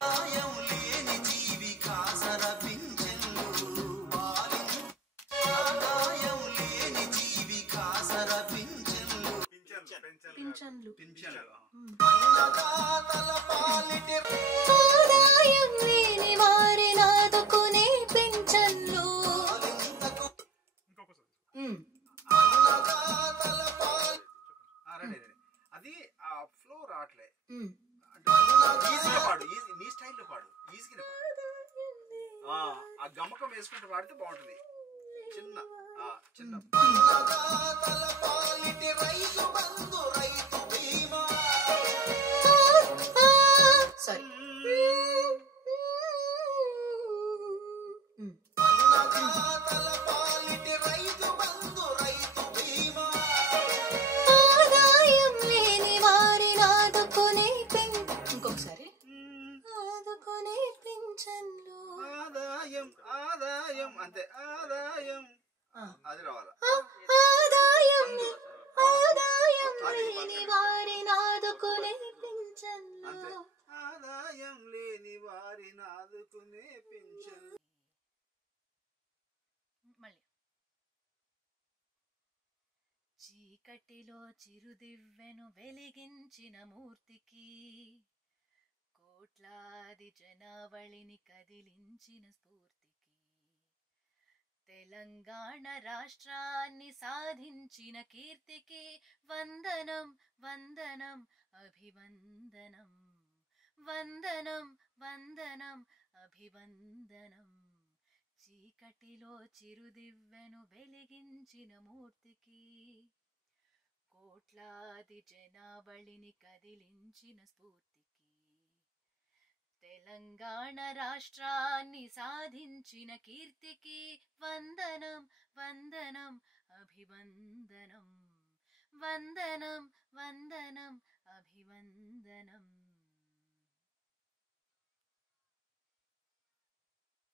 పింఛన్లు ఆదాయం లేని వారి నాదుకునే పింఛన్లు. అది ఆ ఫ్లో రావట్లే. ఈజీగా పాడు, నీ స్టైల్లో పాడు, ఈజీగా పాడు. ఆ గమకం వేసుకుంటూ పాడితే బాగుంటుంది. చిన్న చిన్న సారీ ఆదాయం లేని వారి నాదుకునే ఇంకొకసారి ఆదుకునే పింఛన్లు. ఆదాయం ఆదాయం అంతే, ఆదాయం అది రావాలి. ఆదాయం ఆదాయం లేని వారి నాదుకునే పింఛన్లు. ఆదాయం లేని వారి నాదుకునే పింఛన్లు. చీకటిలో చిరుదివ్వెను వెలిగించిన మూర్తికి, కోట్లాది జనావళిని కదిలించిన స్ఫూర్తికి, తెలంగాణ రాష్ట్రాన్ని సాధించిన కీర్తికి వందనం వందనం అభివందనం, వందనం వందనం అభివందనం. చీకటిలో చిరుదివ్వెను వెలిగించిన మూర్తికి, కోట్లాది జనావళిని కదిలించిన స్ఫూర్తికి, తెలంగాణ రాష్ట్రాన్ని సాధించిన కీర్తికి వందనం వందనం అభివందనం, వందనం వందనం అభివందనం.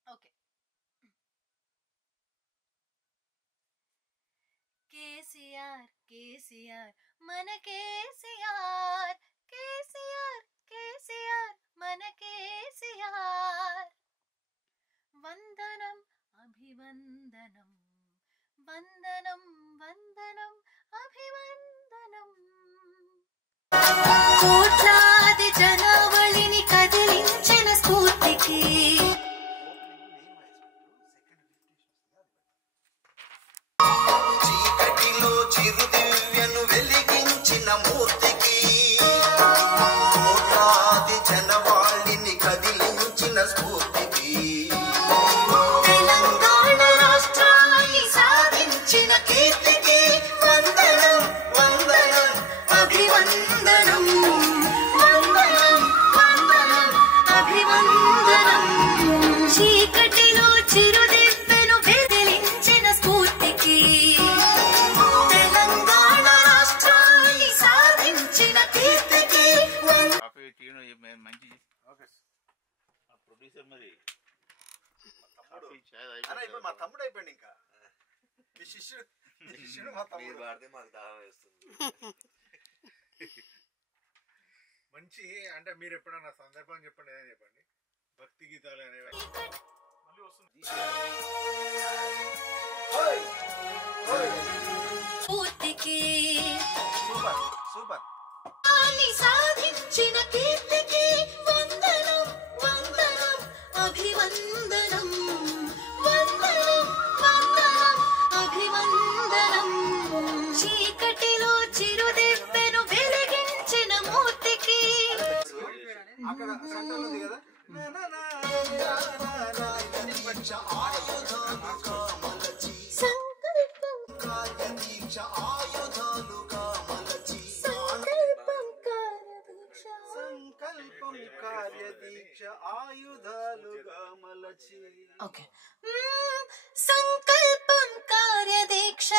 ఓకే. కేసీఆర్ కేసీఆర్ మన కేసీఆర్, కేసీఆర్ కేసీఆర్ మన కేసీఆర్. వందనం అభివందనం, వందనం వందనం అభివందనం. కోట్లాది జనావళిని కదిలించిన స్ఫూర్తికి, చీకటిలో చిరుదివ్యను వెలిగించిన మూర్తికి, కోట్లాది జనవాళిని కదిలించిన స్ఫూర్తికి, తెలంగాణ రాష్ట్రాన్ని సాధించిన కీర్తికి వందనం వందనం అభివందనం, వందనం వందనం అభివందనం. చీకటిలో చిరుదివ్వెను వెలిగించిన స్ఫూర్తికి, తెలంగాణ రాష్ట్రాన్ని సాధించిన కీర్తికి మంచి ప్రొడ్యూసర్ మరి ఇప్పుడు మా తమ్ముడు అయిపోయింది. ఇంకా మీ శిష్యుడు మా తమ్ముడు వాడితే మాకు దాహం వేస్తుంది. మంచి అంటే మీరు ఎప్పుడన్నా సందర్భం చెప్పండి, ఏదైనా చెప్పండి. భక్తి గీతాలు అనేవి మళ్ళీ వస్తుంది. స్ఫూర్తికి, సూపర్ సూపర్. సాధించిన కీర్తికి వందనం వందనం అభివందనం, వందనం వందనం అభివందనం. చీకటిలో చిరుదివ్వెను వెలిగించిన మూర్తికి, అక్కడ సెంటర్ ఉంది కదా. సంకల్పం కార్యదీక్ష ఆయుధాలుగా మలచి, సంకల్పం కార్యదీక్ష, సంకల్పం కార్యదీక్ష ఆయుధాలుగా మలచి. ఓకే. సంకల్పం కార్యదీక్ష,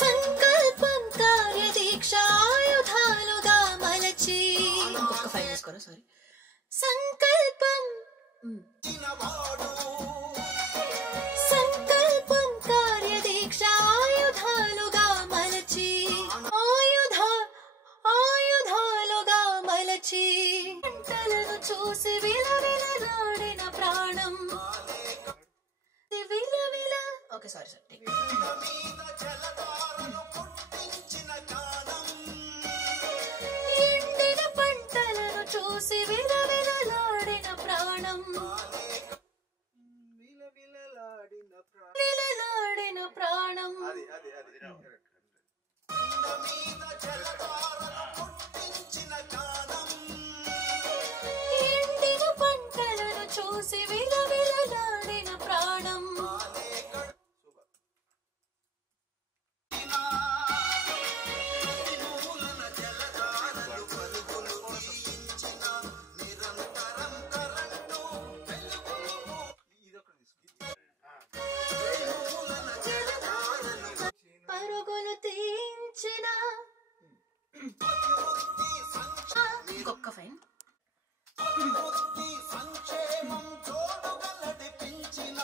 సంకల్పం కార్యదీక్ష ఆయుధాలుగా మలచి. ఇంకొక 5 తీసుకోరా, సారీ. సంకల్పం సంకల్పం కార్యదీక్ష ఆయుధాలుగా మలచి, ఆయుధాలుగా మలచి. పంటలను చూసి అది అది అది మీద జలధారలు పుట్టించిన గానం ఎండిన పంటలను చూసి విలవిలలాడిన ప్రాణం మూలన జలధారలు పరుగులు తీయించిన నిరంతరం కరెంటు వెలుగులు ఇదొకటి మూలన జలధారలు పరుగులు తీయించిన ఇంకొక ఫైన్ అభివృద్ధి సంక్షేమం తోడుగా నడిపించిన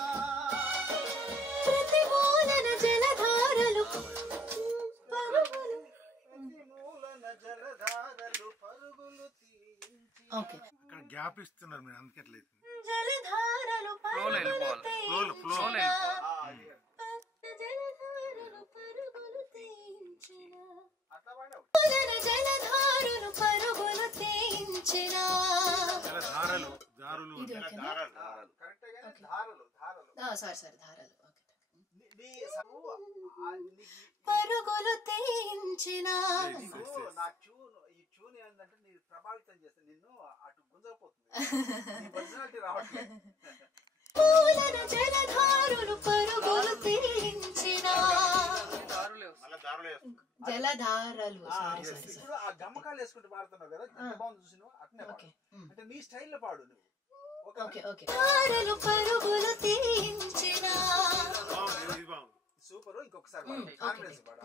ప్రతి మూలన జలధారలు పరుగులు మూలన జలధారలు పరుగులు తీయించి ఓకే అక్కడ గ్యాప్ ఇస్తున్నారు మీరు అందుకే అట్లా అవుతుంది. జలధారలు పరుగులు ఫ్లో జలధారలు పరుగులు తీయించిన అట్లా వాడావు మూలన జలధారలు పరుగులు తీయించిన ధారలు దారులు ఇది అంటే ఓకేనా కరెక్టే కానీ ధారలు ధారలు సారీ ధారలు ఓకే నీ పరుగులు తీయించిన నా ట్యూన్ ఈ ట్యూన్ ఏంటంటే నీ ప్రభావితం చేస్తే నిన్ను అటు గుంజకపోతుంది నీ పర్సనాలిటీ రావట్లేదు మూలన జలధారులు పరుగులు తీయించిన జలధారలు సారీ ఇప్పుడు ఆ గమ్మకాలు వేసుకుంటూ పాడుతున్నావు కదా ఎంత బాగుంది చూసినావు అట్నే ఓకే పాడు. అంటే నీ స్టైల్లో పాడు నువ్వు ఓకే ఓకే ధారలు పరుగులు తీయించిన ఇది బాగుంది. సూపర్ ఇంకొకసారి పాడు. కాన్ఫిడెన్స్ పాడు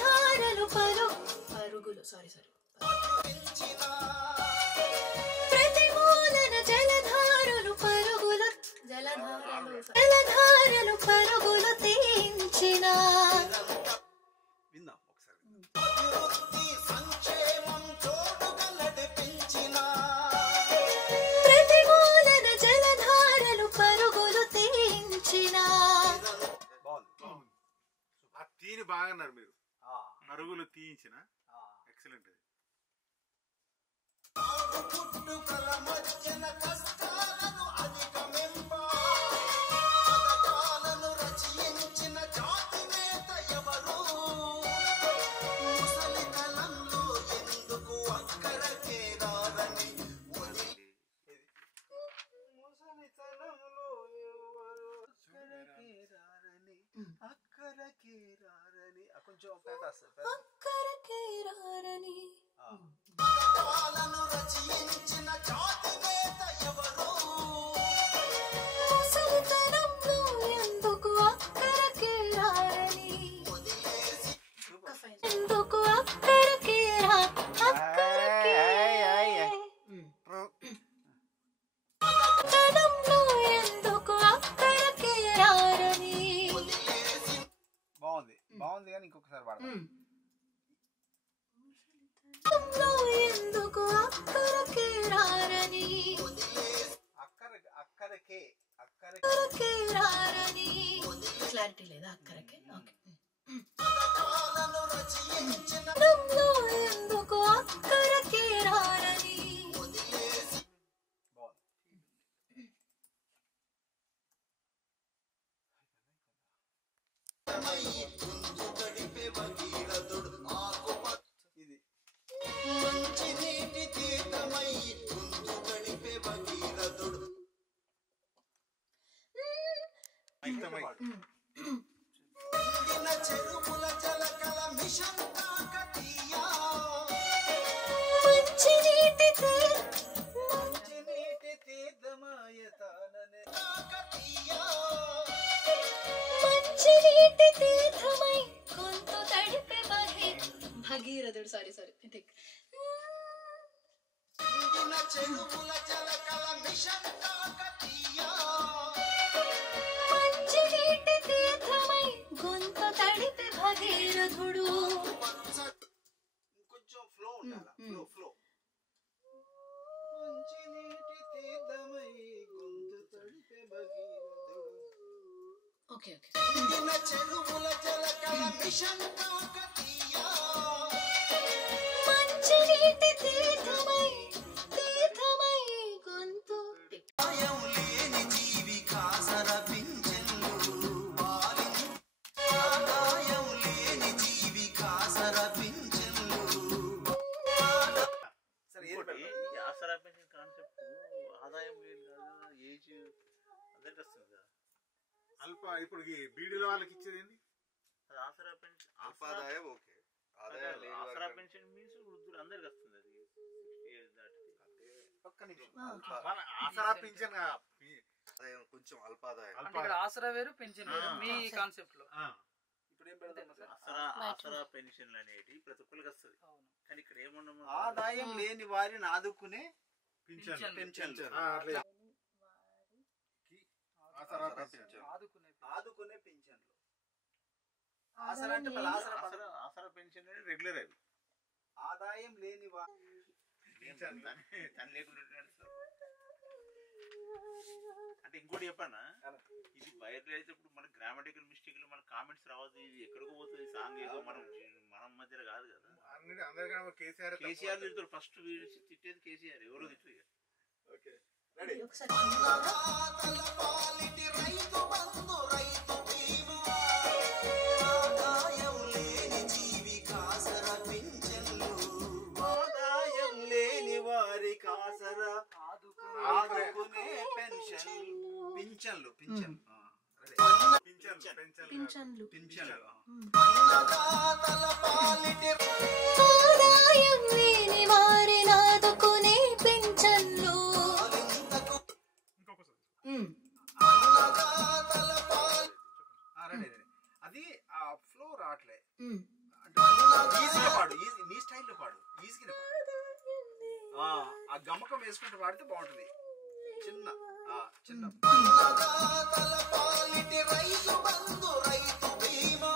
ధారలు పరుగులు సారీ ప్రతి మూలన జలధారలు పరుగులు జలధారలు పరుగులు తీయించిన విందాం ఒకసారి అభివృద్ధి సంక్షేమం తోడుగా నడిపించిన ప్రతి మూలన జలధారలు పరుగులు తీయించిన బాగుంది ఆ తీని బాగా అన్నారు మీరు ఆ, పరుగులు తీయించిన ఆ. ఎక్సలెంట్ అది ఆవు పుట్టుకల మధ్యన కష్టాలను అధిగమింప పథకాలను రచయించిన జాతి నేత ఎవరు ముసలితనంలో ఎందుకు అక్కరకే రారని వదిలి ముసలితనంలో ఎవరు అక్కరకే రారని కొంచెం పెద్ద వస్తుంది. అక్కరకే రారని పథకాలను రచయించిన జాతి నేత ఎవరు ముసలితనంలో ఎందుకు అక్కరకే రారని వదిలేసి ఎందుకు అక్కరకే అక్కరకే తనంలో ఎందుకు అక్కరకే రారని బాగుంది బాగుంది కానీ ఇంకొకసారి పాడదాం తనంలో ఎందుకు అక్కరకే రారని అక్కరకే అక్కరకే రారని క్లారిటీ లేదా అక్కరకే ఓకే పథకాలను రచయించిన తనంలో ఎందుకు అక్కరకే రారని వదిలేసి బాగుంది ముందు గడిపే భగీరథుడు ఇది మంచి నీటి తీర్థమై ముందు గడిపే భగీరథుడు మిగతామై. ఎండిన చెరువుల జలకల మిషన్ కాకతీయ మంచి నీటి మంచి నీటి తీర్థమాయతాననే కాకతీయ మంచి నీటి తీర్థమై గొంతు తడిపే భగీరథుడు సారీ ఎండిన చెరువుల జలకల మిషన్ కాకతీయ మంచి నీటి తీర్థమై గొంతు తడిపే భగీరథుడు ఇంకొంచెం ఫ్లో ఉండాలి ఫ్లో మంచి నీటి తీర్థమై గొంతు తడిపే భగీరథుడు ఓకే ఎండిన చెరువుల జలకల మిషన్ కాకతీయ మంచి నీటి తీర్థమై గొంతు భయం లేని జీవి కాసర పింఛన్లు బాలింత గాయం కాన్సెప్ట్ ఆదాయం లేదు కదా, ఏజ్ అందరికి వస్తుంది కదా. ఇప్పుడు ఈ బీడీల వాళ్ళకి ఇచ్చేది ఏంది? అది ఆసరా పెన్షన్. అల్పాదాయం ఓకే, ఆదాయం లేని ఆసరా వారికి పెన్షన్ మీన్స్ వృద్ధులు అందరికి వస్తుంది. అది 60 years దాటితే. ఒక్క నిమిషం. వాళ్ళ ఆసరా పింఛన్ ఆదాయం కొంచెం అల్పాదాయం. అంటే ఇక్కడ ఆసరా వేరు పెన్షన్ వేరు మీ కాన్సెప్ట్ లో. ఇప్పుడు ఏం పెడదాం సార్? ఆసరా పెన్షన్లు అనేటి ప్రతి ఒక్కరికి వస్తుంది. అవును. కానీ ఇక్కడ ఏమన్నా ఆదాయం లేని వారిని ఆదుకునే పింఛన్ పెన్షన్లు. అట్లా ఆసరా పింఛన్. ఆదుకునే పెన్షన్లు. ఆసరా అంటే మళ్ళీ ఆసరా పథకం. ఆసరా పెన్షన్ అనేది రెగ్యులర్ అది. ఆదాయం లేని తను లేకుండా నడుస్తుంది. అంటే ఇంకోటి చెప్పానా, ఇది వైరల్ అయితే ఇప్పుడు మన గ్రామటికల్ మిస్టేక్లు మన కామెంట్స్ రావద్దు. ఇది ఎక్కడికో పోతుంది సాంగ్, ఏదో మనం మధ్యలో కాదు కదా. అందరికన్నా కేసీఆర్ తిడతారు, ఫస్ట్ తిట్టేది కేసీఆర్, ఎవరో తిట్టు. Okay ready. ఒకసారి పాలిటి రైతు బంధు రైతు బీమా ఆదాయం లేని జీవి కాసర పింఛన్లు ఆదాయం లేని వారి కాసరా ఆదుకునే పెన్షన్లు. పింఛన్లు పింఛన్ పింఛన్లు పింఛన్లు. అన్నదాతల పాలిటి ఆదాయం లేని వారిని ఆదుకునే పింఛన్లు. అన్నదాతల పాలి రెడీ రెడీ. అది ఆ ఫ్లో రావట్లే. ఉమ్. ఈజీగా పాడు, నీ స్టైల్లో పాడు, ఈజీగా పాడు. ఆ గమ్మకం వేసుకుంటూ పాడితే బాగుంటుంది. చిన్న చిన్న అన్నదాతల పాలిటి రైతు బంధు రైతు బీమా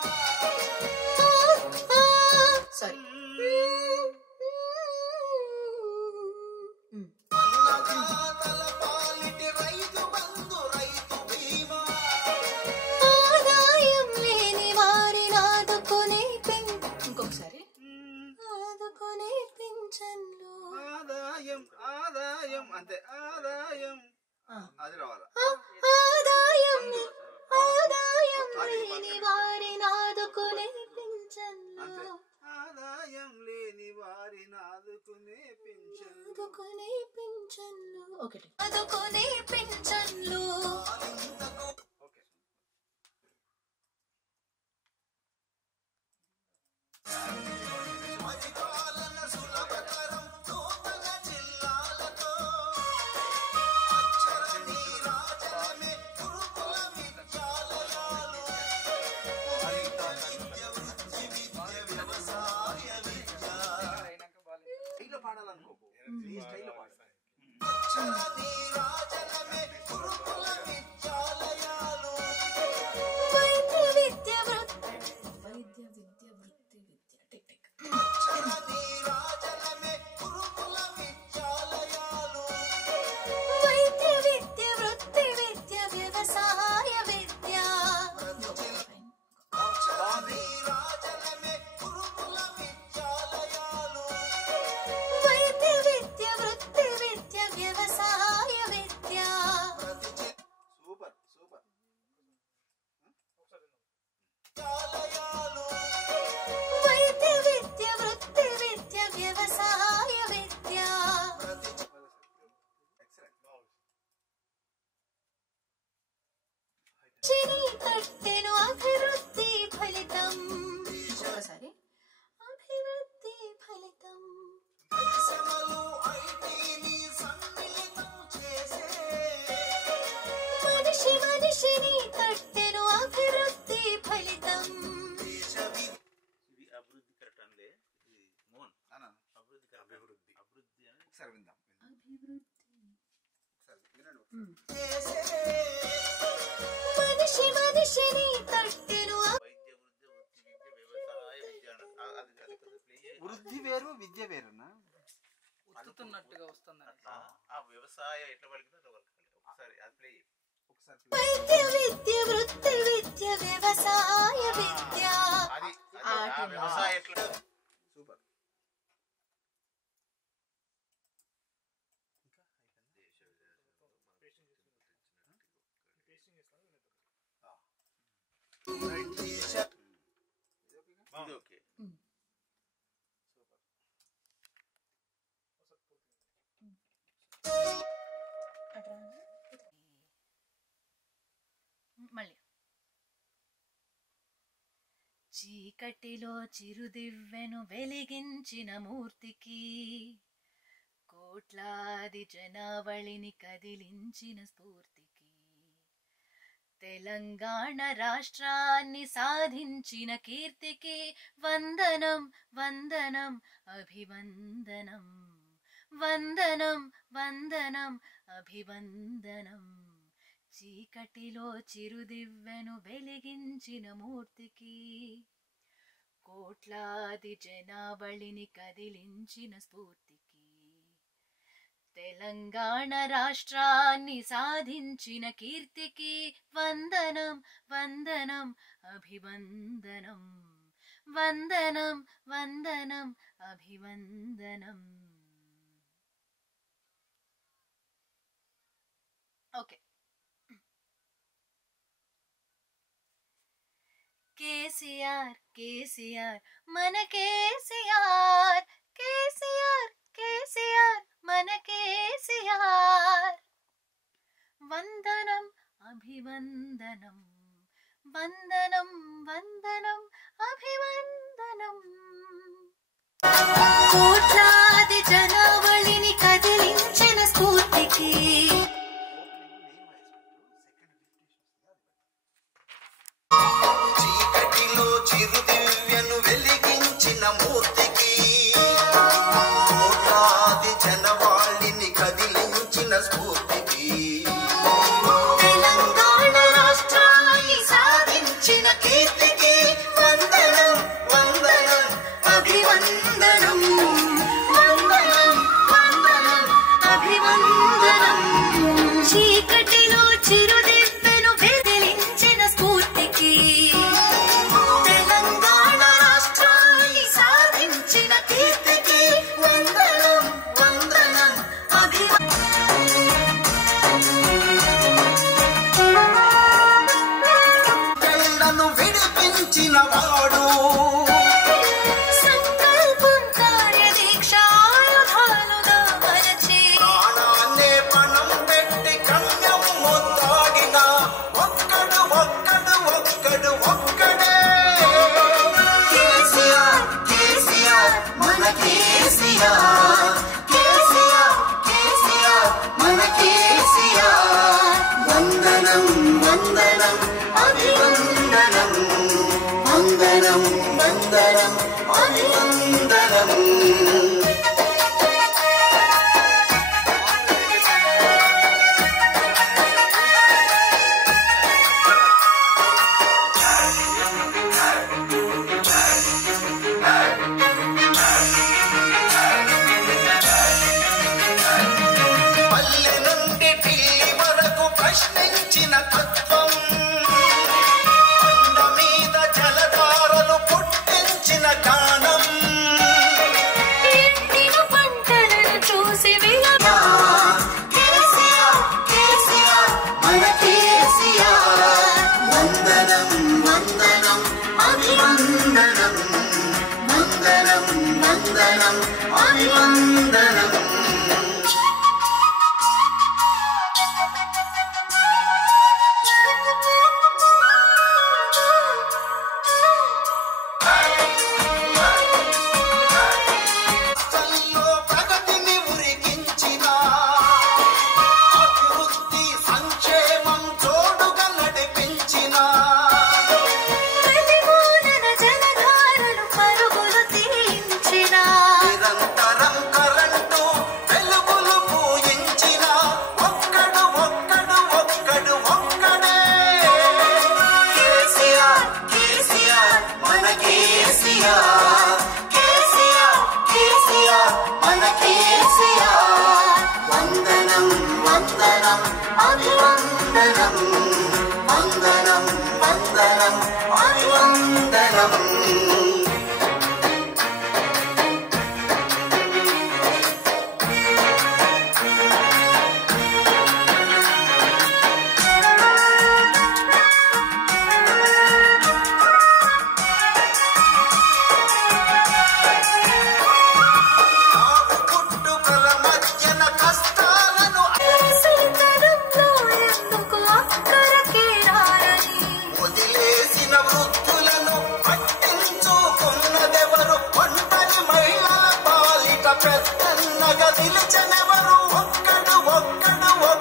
సారీ అన్నదాతల పాలిటి రైతు బంధు రైతు బీమా ఆదాయం లేని వారిని ఆదుకునే ఇంకొకసారి ఆదుకునే పింఛన్లు. ఆదాయం ఆదాయం అంతే. ఆదాయం అది రావాలా? ఆదాయం లేని వారిని ఆదుకునే పింఛన్లు. ఆదాయం లేని వారిని ఆదుకునే పెన్షన్. ఆదుకునే పింఛన్లు. ఒకటి ఆదుకునే పింఛన్లు. ఓకే పరిపాలన సులభతరం నూతన జిల్లాలతో అక్షర నీరాజనమే గురుకుల విద్యాలయాలు వైద్య విద్య వృత్తి విద్య వ్యవసాయ విద్య స్టైల్లో పాడాలనుకోకు, నీ స్టైల్లో పాడాలి. అక్షర నీరాజనమే గురుకుల విద్యాలయాలు వైద్య విద్య వృత్తి టిక్ టిక్. అక్షర నీరాజనమే గురుకుల విద్యాలయాలు వైద్య విద్య వృత్తి విద్య వ్యవసాయ విద్య. అక్షర నీరాజనమే గురుకుల విద్యాలయాలు వైద్య విద్య వృత్తి విద్య వ్యవసాయ విద్య. Super super. విద్యాలయాలు వైద్య విద్య వృత్తి విద్య వ్యవసాయ విద్య. ఎక్సలెంట్. చిని కట్టెను అభివృద్ధి ఫలితం. ఒకసారి అభివృద్ధి ఫలితం. పరిశ్రమలు ఐటీని సమ్మిళితం చేసే మనిషిని కట్టెను అభివృద్ధి ఫలితం. దేశ ఇది అభివృద్ధి కరెక్ట్ అనలే, ఇది మోహన్ అభివృద్ధి కరెక్ట్. అభివృద్ధి అని ఒకసారి విందాం. అభివృద్ధి ఒకసారి వినండి. చేసే మనిషిని కట్టెను వైద్య వృద్ధి వృత్తి విద్య వ్యవసాయ విద్య అది కొంచెం ప్లే చేయాలి. వృద్ధి వేరు విద్య వేరునా? ఉత్తుతున్నట్టుగా వస్తుందని. అట్లా ఆ వ్యవసాయ ఎట్లా పలికిందో అట్లా పలకాలి. ఒకసారి అది ప్లే చేయి. ఒకసారి వైద్య విద్య వృత్తి విద్య వ్యవసాయ విద్య. అది ఆ వ్యవసాయ ఎట్లా సూపర్. ఇది ఓకే. సూపర్. మళ్ళీ చీకటిలో చిరుదివ్వెను వెలిగించిన మూర్తికి కోట్లాది జనావళిని కదిలించిన స్ఫూర్తికి తెలంగాణ రాష్ట్రాన్ని సాధించిన కీర్తికి వందనం వందనం అభివందనం వందనం వందనం అభివందనం చీకటిలో చిరుదివ్వెను వెలిగించిన మూర్తికి కోట్లాది జనావళిని కదిలించిన స్ఫూర్తికి తెలంగాణ రాష్ట్రాన్ని సాధించిన కీర్తికి వందనం వందనం అభివందనం వందనం వందనం అభివందనం. ఓకే. కేసీఆర్ కేసీఆర్ మన కేసీఆర్ కేసీఆర్ కేసీఆర్ మన కేసీఆర్ వందనం అభివందనం వందనం వందనం అభివందనం కోట్లాది జనావళిని కదిలించిన స్ఫూర్తికి చీకటిలో చిరుదివ్యను వెలిగించిన మూర్తికి కోట్లాది జనవాళిని కదిలించిన స్ఫూర్తికి తెలంగాణ రాష్ట్రాన్ని సాధించిన కీర్తికి వందనం వందనం అభివందనం వందనం వందనం అభివందనం చీకటిలో చిరుదివ్వెను వెలిగించిన స్ఫూర్తికి తెలంగాణ రాష్ట్రాన్ని సాధించిన కీర్తికి వందనం వందనం అభివందనం విడిపించిన వాడు సంకల్పం కార్యదీక్ష ఆయుధాలుగా మరచి ప్రాణాన్నే పణం పెట్టి కన్యం మొత్తాడిన ఒక్కడు ఒక్కడు ఒక్కడు ఒక్కడే కేసీఆర్ కేసీఆర్ మన కేసీఆర్ కేసీఆర్ కేసీఆర్ మన కేసీఆర్ వందనం వందనం అభివందనం వందనం వందనం అభివందనం పల్లె నుండి ఢిల్లీ వరకు ప్రశ్నించిన తత్వం కొండ మీద జలధారలు పుట్టించిన గానం ఎండిన పంటలను చూసి విలమా కేసీఆర్ కేసీఆర్ మన కేసీఆర్ వందనం వందనం అభివందనం వందనం వందనం అభివందనం రాష్ట్రంలో ప్రగతిని ఉరికించిన అభివృద్ధి సంక్షేమం జోడుగా నడిపించిన ప్రతిమూలన జలధారలు పరుగులు తీయించిన నిరంతరం కరెంటు వెలుగులు పూయించిన ఒక్కడు ఒక్కడు ఒక్కడు ఒక్కడే కేసీఆర్ కేసీఆర్ మన కేసీఆర్ కేసీఆర్ కేసీఆర్ మన కేసీఆర్ వందనం వందనం అభివందనం వందనం వందనం అభివందనం తాగు పుట్టుకల మధ్యన కష్టాలను సరితన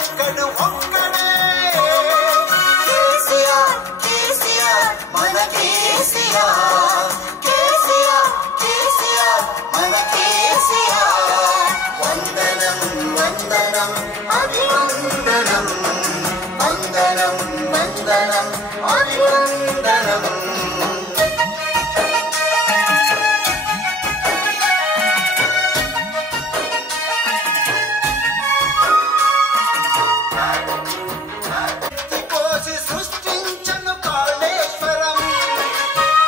ఒక్కడు ఒక్కడే కేసీఆర్ కేసీఆర్ మన కేసీఆర్ కేసీఆర్ కేసీఆర్ మన కేసీఆర్ వందనం వందనం అభివందనం వందనం వందనం అభివందనం పోసి సృష్టించను కాళేశ్వరం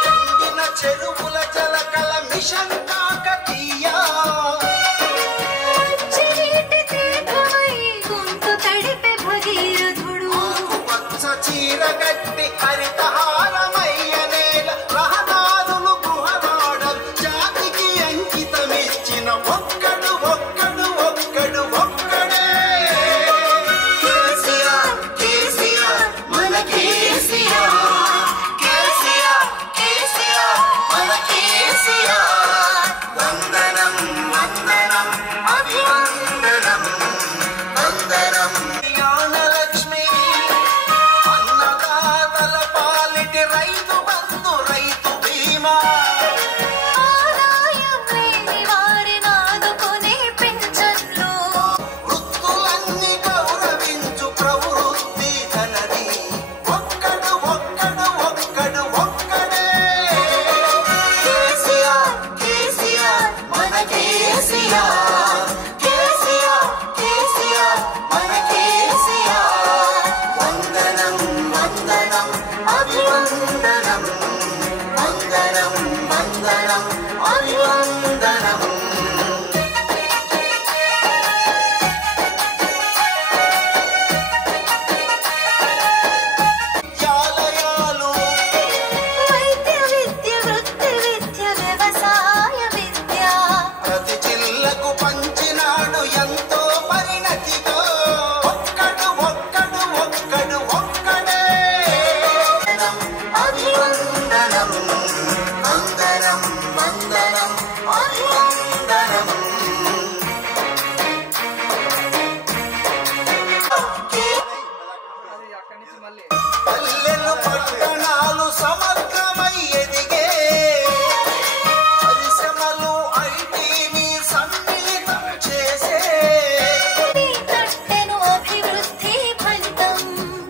ఎండిన చెరువుల జలకల మిషన్ కాకతీయ చీటి తీర్థమై గొంతు తడిపే భగీరథుడు పచ్చ చీర గట్టి హరితహారమయ్య నేల రహదారులు గృహవాడలు జాతికి అంకితమిచ్చిన ఒక్కడు ఒక్కడు ఒక్కడు ఒక్కడే కేసీఆర్ కేసీఆర్ మన కేసీఆర్ కేసీఆర్ కేసీఆర్ మన కేసీఆర్ వందనం వందనం అభివందనం వందనం కళ్యాణలక్ష్మి అన్నదాతల పాలిటి రైతు బంధు రైతు బీమా ఆదాయం లేని వారిని ఆదుకునే పింఛన్లు వృత్తులన్నీ గౌరవించు ప్రవృత్తి ధనది ఒక్కడు ఒక్కడు ఒక్కడు ఒక్కడే కేసీఆర్ కేసీఆర్ మన కేసీఆర్ కేసీఆర్ కేసీఆర్ మన కేసీఆర్ వందనం వందనం అభివందనం వందనం వందనం అభివందనం యాలయాలు వైద్య విద్య వృత్తి విద్య వ్యవసాయ విద్య ప్రతి జిల్లకు పంచినాడు ఎంతో పరిణతితో ఒక్కడు ఒక్కడు ఒక్కడు ఒక్కడే అభివందనం వందనం వందనం అభివందనం అది అక్కడి నుంచి మళ్ళీ పల్లెలు పట్టణాలు సమగ్రమై ఎదిగే పరిశ్రమలు ఐటీని సమ్మిళితం చేసే కట్టెను అభివృద్ధి ఫలితం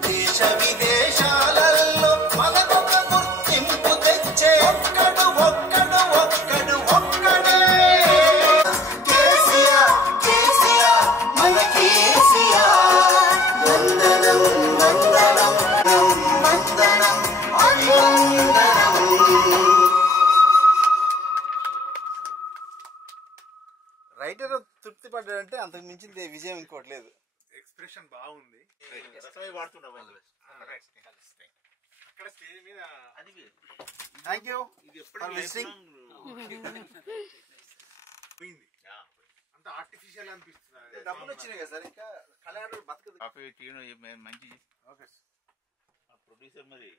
దేశ విదేశాలలో మనకొక గుర్తింపు తెచ్చే ఒక్కడు ఒక్కడు ఒక్కడు ఒక్కడే కేసీఆర్ కేసీఆర్ మన కేసీఆర్ వందనం వందనం వందనం అభివందనం రైటర్ తృప్తి పడ్డాడంటే అంతకు మించింది విజయం ఇంకోటి లేదు ఎక్స్ప్రెషన్ బాగుంది రసమై వాడుతున్నావు అక్కడ స్టేజ్ మీద అది థ్యాంక్ యూ ఇది For ఎప్పుడు listening. పోయింది అంత ఆర్టిఫిషియల్ అనిపిస్తుంది డబ్బులు వచ్చినాయి కదా సార్ ఇంకా కళ్యాణుడు బతకదు కాఫీ టీ మంచి ఓకే ప్రొడ్యూసర్ మరి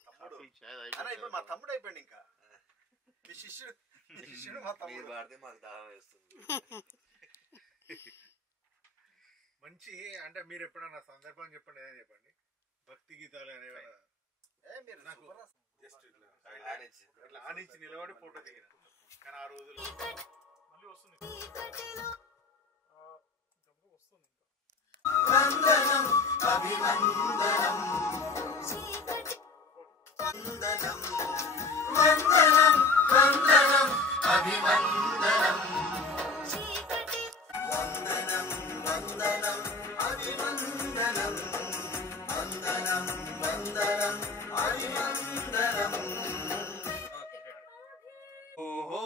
తమ్ముడు కాఫీ, చాయ్ అన్న ఇప్పుడు మా అయిపోయింది. తమ్ముడు అయిపోయాడు ఇంకా మీ శిష్యుడు మా మీరు తమ్ముడు వాడితే మాకు దాహం వేస్తుంది మంచి అంటే మీరు ఎప్పుడన్నా సందర్భం చెప్పండి ఏదైనా చెప్పండి భక్తి గీతాలు అనేవి మీరు నాకు సూపర్ రా. జస్ట్ ఇట్లా ఆనించి నిలబడి ఫోటో దిగిన కానీ ఆ రోజుల్లో మళ్ళీ వస్తుంది వందనం అభివందనం వందనం వందనం వందనం అభివందనం వందనం వందనం అభివందనం వందనం వందనం అభివందనం ఓహో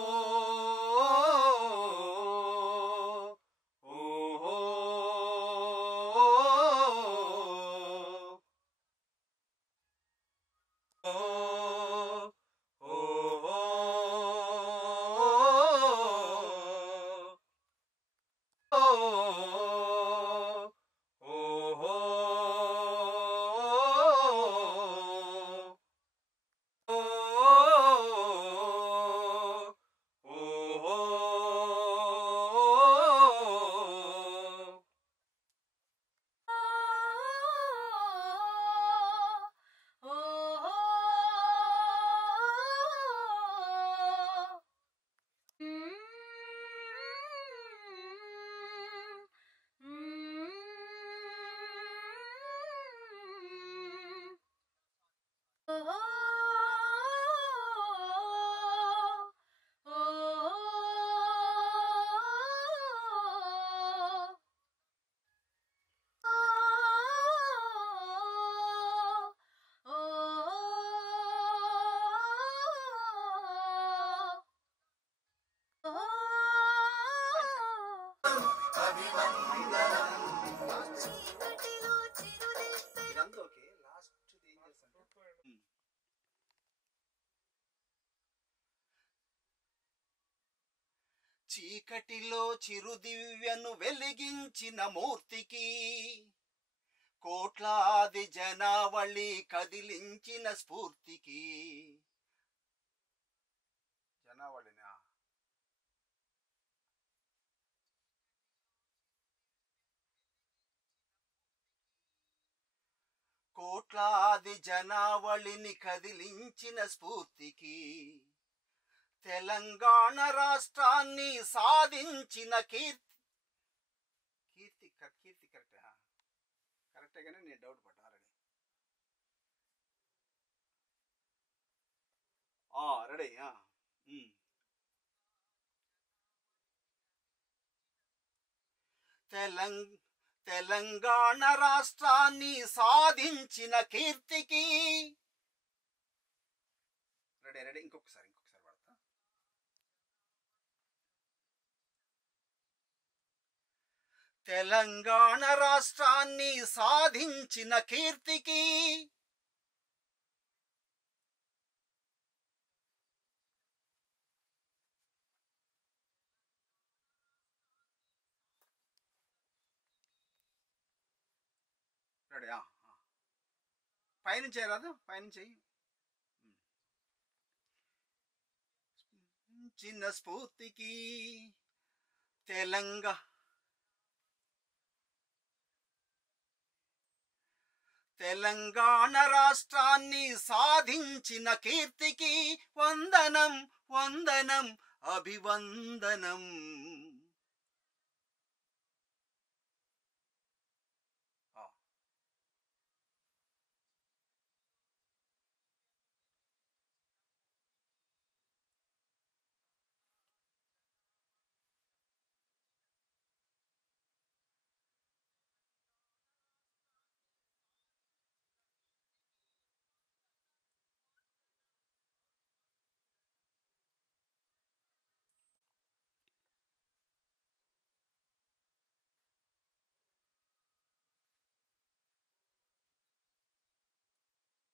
ఓహో ఓ చీకటిలో చిరుదివ్వె ఇదంతా ఓకే లాస్ట్ ఏం చేస్తాను చీకటిలో చిరుదివ్యను వెలిగించిన మూర్తికి కోట్లాది జనావళి కదిలించిన స్ఫూర్తికి జనావళినా కోట్లాది జనావళిని కదిలించిన స్ఫూర్తికి తెలంగాణ రాష్ట్రాన్ని సాధించిన కీర్తి కరెక్టే కానీ నేను డౌట్ పడ్డా రెడీ తెలంగాణ రాష్ట్రాన్ని సాధించిన కీర్తికి రెడీ ఇంకొకసారి పడతా తెలంగాణ రాష్ట్రాన్ని సాధించిన కీర్తికి రెడీ పైనుంచి రాదు పైనుంచి చిన్న స్ఫూర్తికి తెలంగాణ రాష్ట్రాన్ని సాధించిన కీర్తికి వందనం వందనం అభివందనం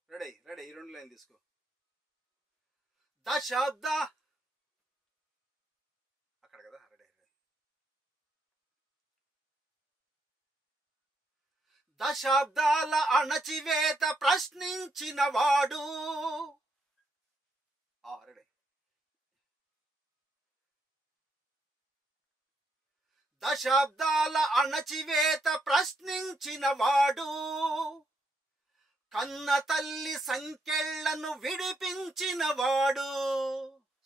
రెడీ ఈ రెండు లైన్ తీసుకో దశాబ్ద అక్కడ కదా రెడీ దశాబ్దాల అణచివేత ప్రశ్నించిన వాడు రెడీ దశాబ్దాల అణచివేత ప్రశ్నించిన వాడు కన్న తల్లి సంకెళ్లను విడిపించిన వాడు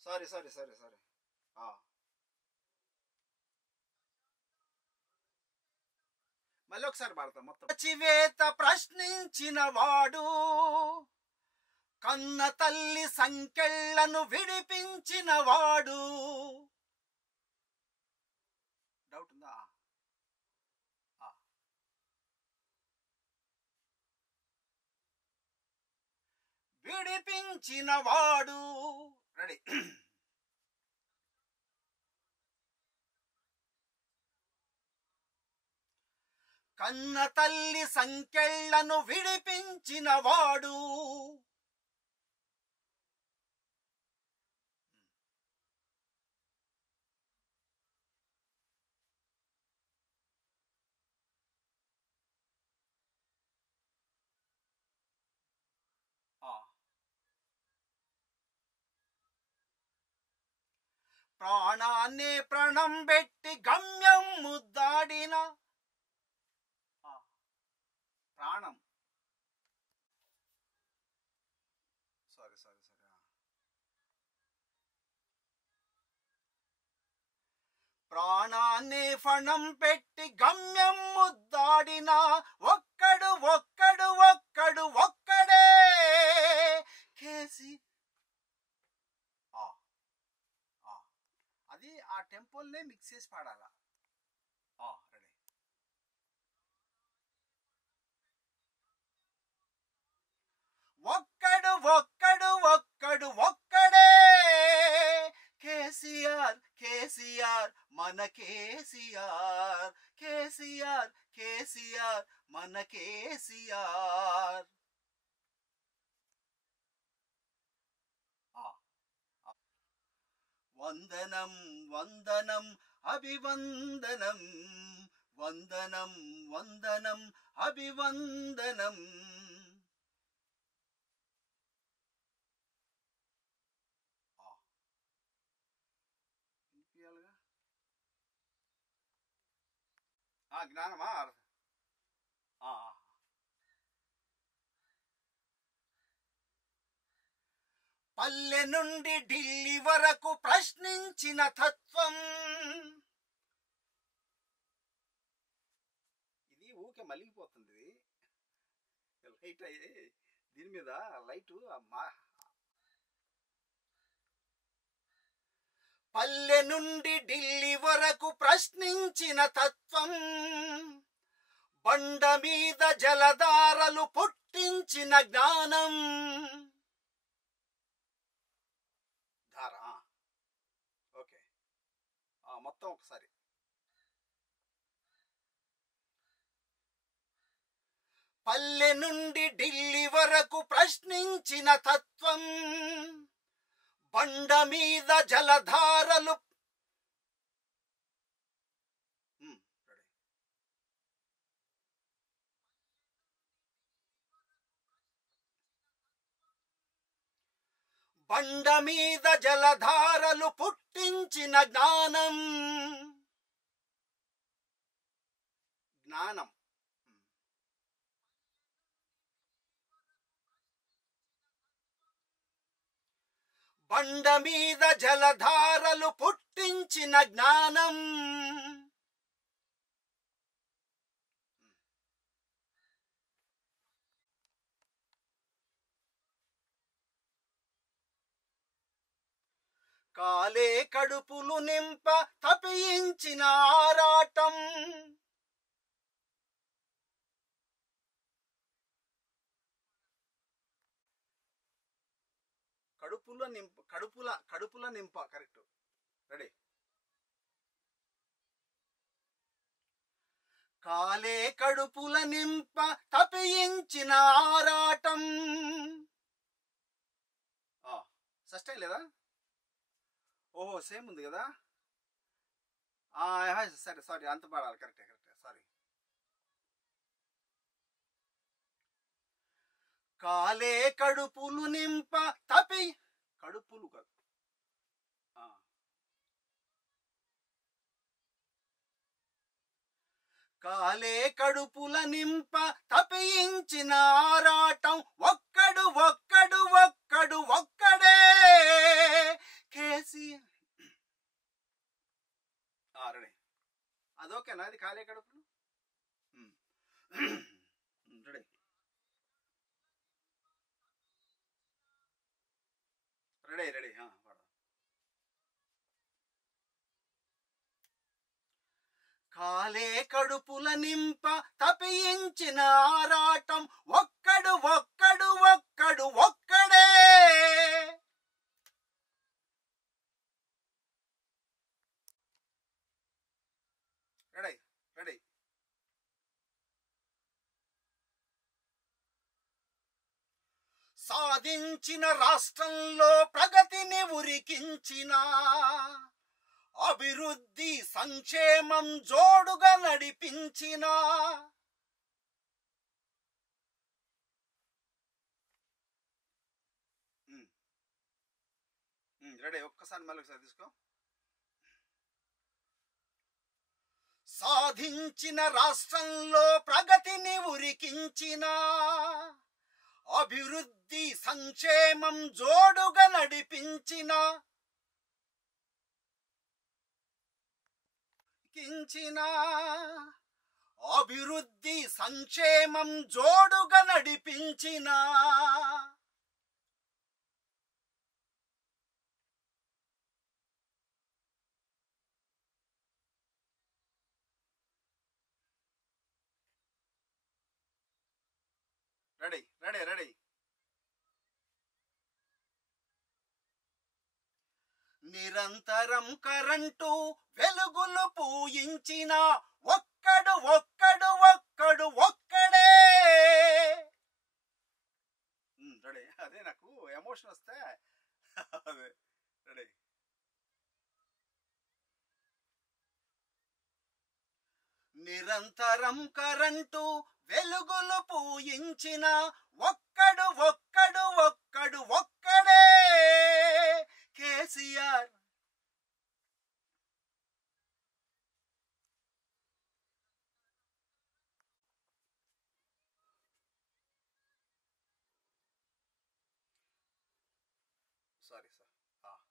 సారీ మళ్ళీ ఒకసారి పాడతాం మొత్తం అణచివేత ప్రశ్నించిన వాడు కన్న తల్లి సంకెళ్లను విడిపించిన వాడు డౌట్ ఉందా విడిపించిన వాడు రెడీ కన్న తల్లి సంకెళ్లను విడిపించిన వాడు ప్రాణాన్ని ప్రాణం పెట్టి గమ్యం ముద్దాడిన ప్రాణం సారీ ప్రాణాన్ని ఫణం పెట్టి గమ్యం ముద్దాడిన ఒక్కడే కేసి అది ఆ టెంపోల్నే మిక్స్ చేసి పాడాలా రెడీ ఒక్కడే కేసీఆర్ మన కేసీఆర్ కేసీఆర్ మన కేసీఆర్. వందనం వందనం అభివందనం, వందనం వందనం అభివందనం. జ్ఞానమా? పల్లె నుండి ఢిల్లీ వరకు ప్రశ్నించిన తత్వం. ఇది ఊకే మలిగిపోతుంది లైట్ అయ్యి దీని మీద లైటు. పల్లె నుండి ఢిల్లీ వరకు ప్రశ్నించిన తత్వం, బండ మీద జలధారలు పుట్టించిన జ్ఞానం. ధార ఓకే, మొత్తం ఒకసారి. పల్లె నుండి ఢిల్లీ వరకు ప్రశ్నించిన తత్వం, బండ మీద జలధారలు. బండ మీద జలధారలు పుట్టించిన జ్ఞానం. జ్ఞానం బండ మీద జలధారలు పుట్టించిన జ్ఞానం. కాలే కడుపులు నింప తపించిన ఆరాటం. కడుపుల నింప కరెక్ట్. రెడీ. కాలే కడుపుల నింప తపించిన ఆరాటం. సస్టైన్ లేదా? ఓహో సేమ్ ఉంది కదా. సరే సారీ, అంత పాడాలి. కరెక్టే సారీ. కాలే కడుపులు నింప కడుపులు కాదు. కాలే కడుపుల నింప తపించిన ఆరాటం. ఒక్కడు ఒక్కడు ఒక్కడు ఒక్కడే కేసీఆర్. రెడీ. అదోకేనా? అది కాలే కడుపులు. రెడీ. రెడీ. కాలే కడుపుల నింప తపించిన ఆరాటం. ఒక్కడు ఒక్కడు ఒక్కడు ఒక్కడే. రెడీ. సాధించిన రాష్ట్రంలో ప్రగతిని ఉరికించిన, అభివృద్ధి సంక్షేమం జోడుగా నడిపించిన, రెడీ. ఒక్కసారి మళ్ళీ ఒకసారి తీసుకో. సాధించిన రాష్ట్రంలో ప్రగతిని ఉరికించిన, అభివృద్ధి సంక్షేమం జోడుగా నడిపించిన, అభివృద్ధి సంక్షేమం జోడుగా నడిపించిన. రెడీ. నిరంతరం కరెంటు వెలుగులు పూయించిన, ఒక్కడు ఒక్కడు ఒక్కడు ఒక్కడే. రెడీ. అదే నాకు ఎమోషన్ వస్తే అదే రెడీ. నిరంతరం కరెంటు వెలుగులు పూయించిన ఒక్కడు ఒక్కడు ఒక్కడు ఒక్కడే కేసీఆర్. Sorry sir.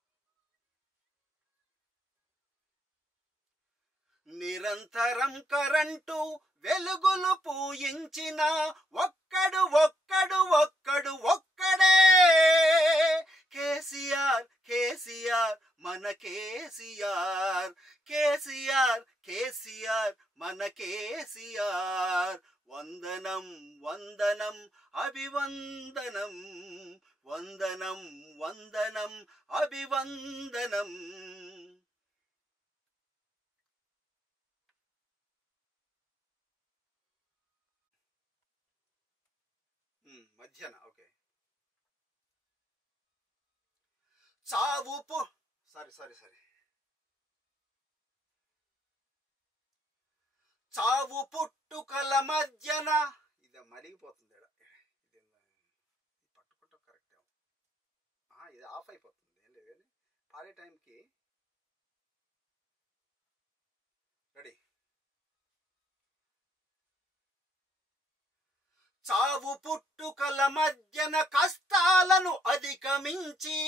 నిరంతరం కరెంటు వెలుగులు పూయించిన ఒక్కడు ఒక్కడు ఒక్కడు ఒక్కడే కేసీఆర్. కేసీఆర్ మన కేసీఆర్. కేసీఆర్ కేసీఆర్ మన కేసీఆర్. వందనం వందనం అభివందనం. వందనం వందనం అభివందనం. మధ్యాహ్న ఓకే. చావు సారీ చావు పుట్టుకల మధ్యన ఇది మరిగిపోతుంది. ఇది పట్టుకుంటాం కరెక్ట్. ఇది ఆఫ్ అయిపోతుంది. ఏం లేదు కానీ పాడే టైంకి రెడీ. చావు పుట్టుకల మధ్యన కష్టాలను అధిగమించి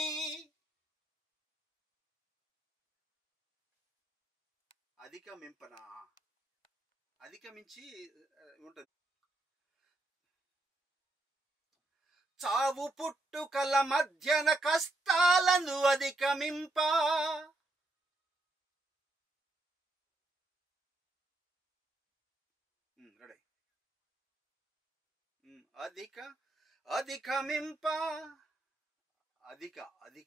అధిగమించి ఉంటుంది. చావు పుట్టుకల మధ్యన కష్టాలను అధిగమింప రెడీ. అధిగమింప అధిక రెడీ.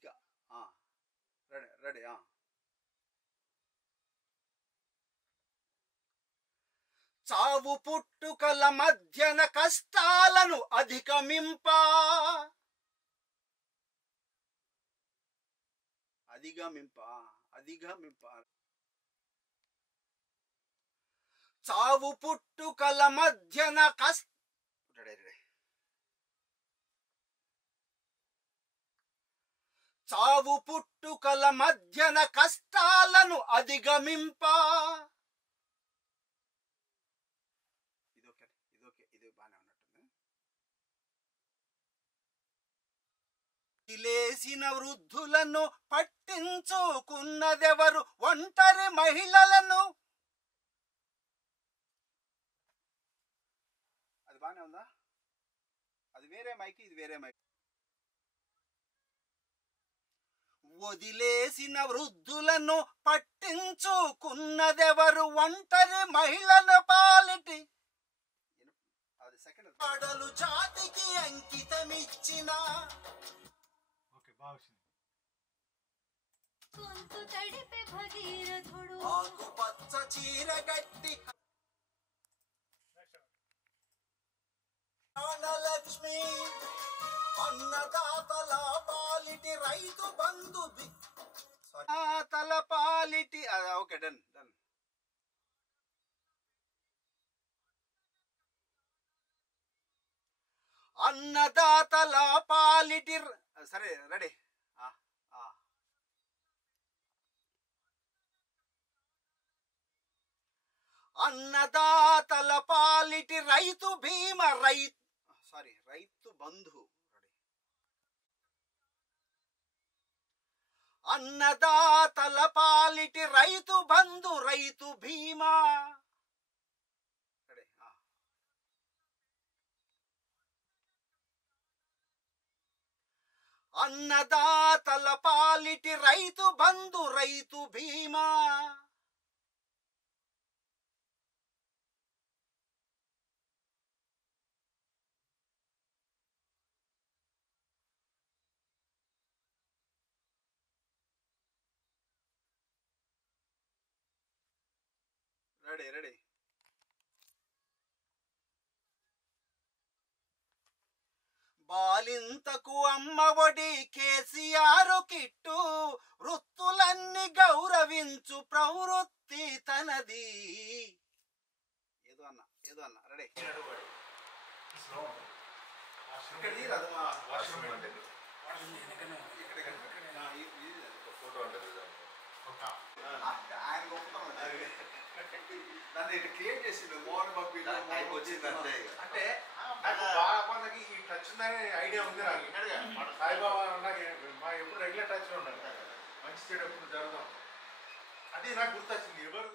చావు పుట్టుకల మధ్యన కష్టాలను అధిగమింప చావు పుట్టుకల మధ్యన చావు పుట్టుకల మధ్యన కష్టాలను అధిగమింప. ఇది బాగానే ఉన్నట్టుంది. లేసిన వృద్ధులను పట్టించుకున్నదెవరు? ఒంటరి మహిళలను. అది బాగానే ఉందా? అది వేరే మైక్, ఇది వేరే మైక్. వదిలేసిన వృద్ధులను పట్టించుకున్నదెవరు? ఒంటరి మహిళల పాలిటి. అది సెకండ్. పాడలు జాతికి అంకితమిచ్చిన ఆకుపచ్చ చీరగట్టి లక్ష్మి అన్నదాతల పాలిటి రైతు బంధు తల పాలిటి. Okay done. అన్నదాతల పాలిటి. సరే రెడీ. అన్నదాతల పాలిటి రైతు భీమ రైతు బంధు. అన్నదాతల పాలిటి రైతు బంధు రైతు భీమా. అన్నదాతల పాలిటి రైతు బంధు రైతు భీమా. రెడీ. బాలింతకు అమ్మఒడి కేసీఆర్ కిట్టు వృత్తులన్నీ గౌరవించు ప్రవృత్తి తనది. ఏదో అన్న రెడీ ఆయన గొప్పతనం దాన్ని ఇట్లా క్రియేట్ చేసిండు మోహన్ బాబు వచ్చిందంటే అంటే నాకు బాగా మనకి ఈ టచ్ ఉందనే ఐడియా ఉంది నాకు. సాయిబాబా నాకు మా ఎప్పుడు రెగ్యులర్ టచ్ లో ఉండాలి, మంచి చెడు ఎప్పుడు జరుగుతాం. అది నాకు గుర్తొచ్చింది. ఎవరు